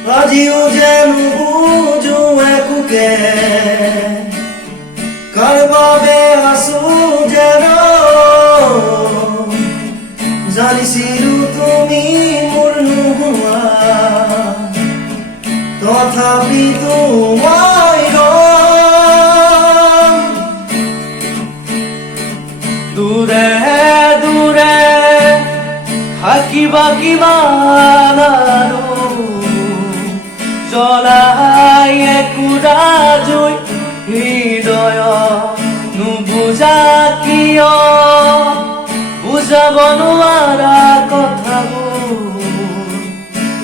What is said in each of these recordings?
আজিও যে নুবুজো একোকে কাৰ বাবে আছো যেন জানিছিলো তুমি মোৰ নোহোৱা তথাপিতো মই দূৰে দূৰে থাকিবা কিমান আৰু জ্বলাই একোৰা জুই হৃদয় নুবুজা কিয় বুজাব নোৱাৰা কথাবোৰ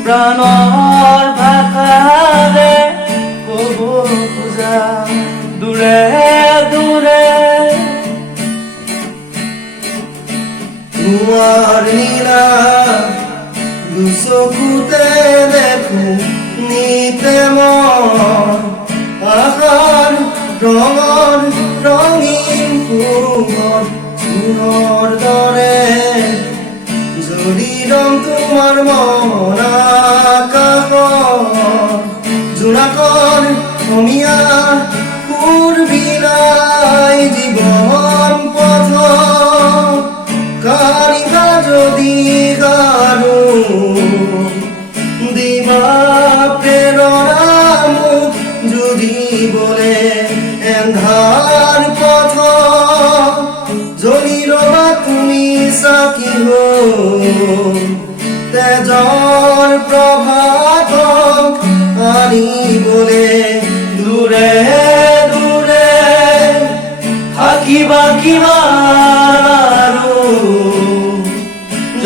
প্ৰাণৰ ভাষাৰে ক'ব খোজা দূৰে দূৰে তোমাৰ নীলা দুচকুতে দেখো নিতে মই আশাৰ ৰঙৰ ৰঙীন পোহৰ সোণৰ দৰে জৰিদম তোমাৰ মন আকাশৰ জোনাকৰ সমীয়া সুৰ বিলাই জীৱন পথ কাৰিবা যদি গাৰো দিবা প্ৰেৰণা মোক যুঁজিবলে এন্ধাৰ পথ জ্বলি ৰবা তুমি চাকি তেজৰ প্ৰভাতক আনিবলে দূৰে দূৰে থাকিবা কিমান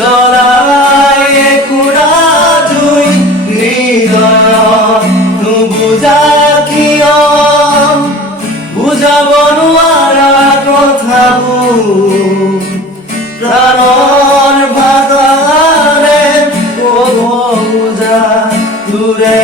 জ্বলাই একোৰা জুই হৃদয় নুবুজা কিয় বুজাব নোৱাৰা কথাবোৰ প্ৰাণৰ ভাষাৰে ক'ব খোজা দূৰে